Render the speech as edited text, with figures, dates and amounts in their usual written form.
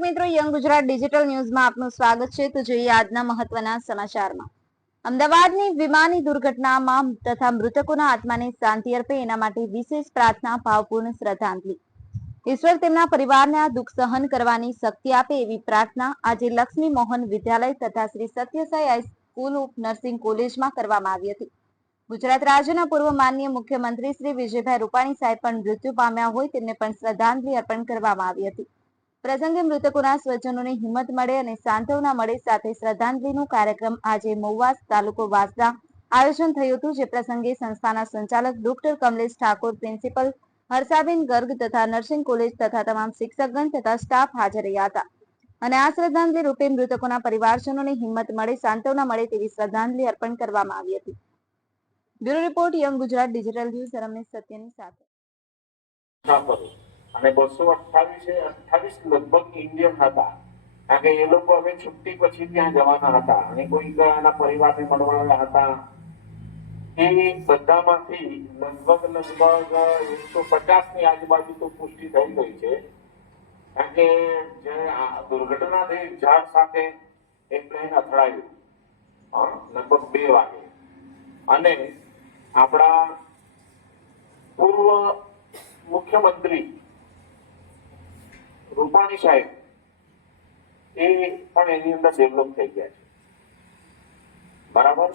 દર્શક મિત્રો, young Gujarat digital ન્યૂઝમાં આપનું સ્વાગત છે। તો જોઈએ આજના મહત્વના સમાચારમાં। અમદાવાદની વિમાની દુર્ઘટનામાં તથા મૃતકોના આત્માને શાંતિ અર્પે એના માટે વિશેષ પ્રાર્થના, ભાવપૂર્ણ શ્રદ્ધાંજલિ। ઈશ્વર તેમના પરિવારને આ દુઃખ સહન કરવાની શક્તિ આપે એવી પ્રાર્થના આજે લક્ષ્મી મોહન વિદ્યાલય તથા Shri Sathya Sai high school of nursing કોલેજમાં કરવામાં આવી હતી। ગુજરાત રાજ્યના પૂર્વ માનનીય મુખ્યમંત્રી શ્રી વિજયભાઈ રૂપાણી સાહેબ પણ મૃત્યુ પામ્યા હોય તેમને પણ શ્રદ્ધાંજલિ અર્પણ કરવામાં આવી હતી। પ્રસંગે મૃતકોના સ્વજનોને હિંમત મળે અને સાંત્વના મળે સાથે શ્રદ્ધાંજલિનો કાર્યક્રમ આજે મહુવા તાલુકો વાસદા આયોજન થયું હતું। જે પ્રસંગે સંસ્થાના સંચાલક ડોક્ટર કમલેશ ઠાકોર, પ્રિન્સિપલ હર્ષાબેન ગર્ગ તથા નર્સિંગ કોલેજ તથા તમામ શિક્ષકગણ તથા સ્ટાફ હાજર રહ્યા હતા અને આ શ્રદ્ધાંજલિ રૂપે મૃતકોના પરિવારજનોને હિંમત મળે, સાંત્વના મળે તેવી શ્રદ્ધાંજલિ અર્પણ કરવામાં આવી હતી। Bureau report, young Gujarat digital news, Ramesh સત્યની સાથે। અને 228 લગભગ ઇન્ડિયન હતા, કારણ કે એ લોકો હવે છુટ્ટી પછી ત્યાં જવાના હતા અને કોઈ એના પરિવારને મળવાના હતા। એ બધામાંથી લગભગ 150 ની આજુબાજુ તો પુષ્ટિ થઈ ગઈ છે, કારણ કે જે દુર્ઘટના થઈ ઝાડ સાથે એક પ્લેન અથડાયું લગભગ 2 વાગે અને આપણા પૂર્વ મુખ્યમંત્રી રૂપાણી સાહેબ એ પણ એની અંદર ડેવલપ થઈ ગયા છે, બરાબર।